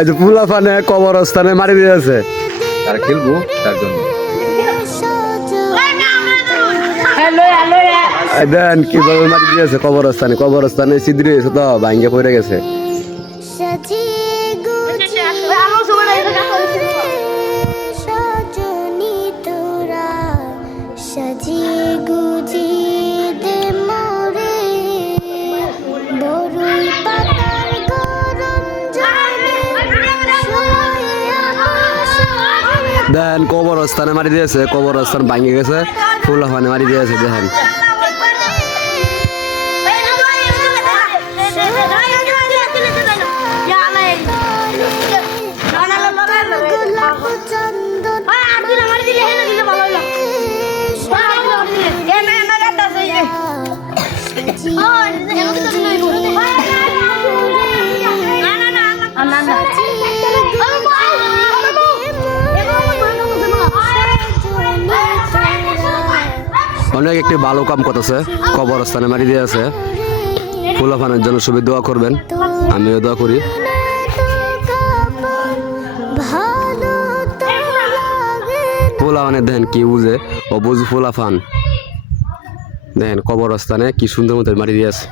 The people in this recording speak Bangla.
এই যে ফুলাফানে কবরস্থানে মারি দিয়েছে। তারা খেলবো তার জন্য। দেন কিভাবে মারি দিয়েছে কবরস্থানে। কবরস্থানে ছিদ্র হয়েছে তো ভাঙ্গে পড়ে গেছে। দেন কবরস্থানে মারি দিয়েছে। কবরস্থান ভাঙ্গে গেছে, ফুলাফানে মারি দিয়েছে। দেখেন অনেক একটি ভালো কাম করতেছে, কবরস্থানে মারি দিয়েছে। ফুলাফানের জন্য সবাই দোয়া করবেন, আমিও দোয়া করি। ফুলাফানের দেখেন কি বুঝে, অবুঝ ফুলাফান দেখেন কবরস্থানে কি সুন্দর মতো মারি দিয়েছে।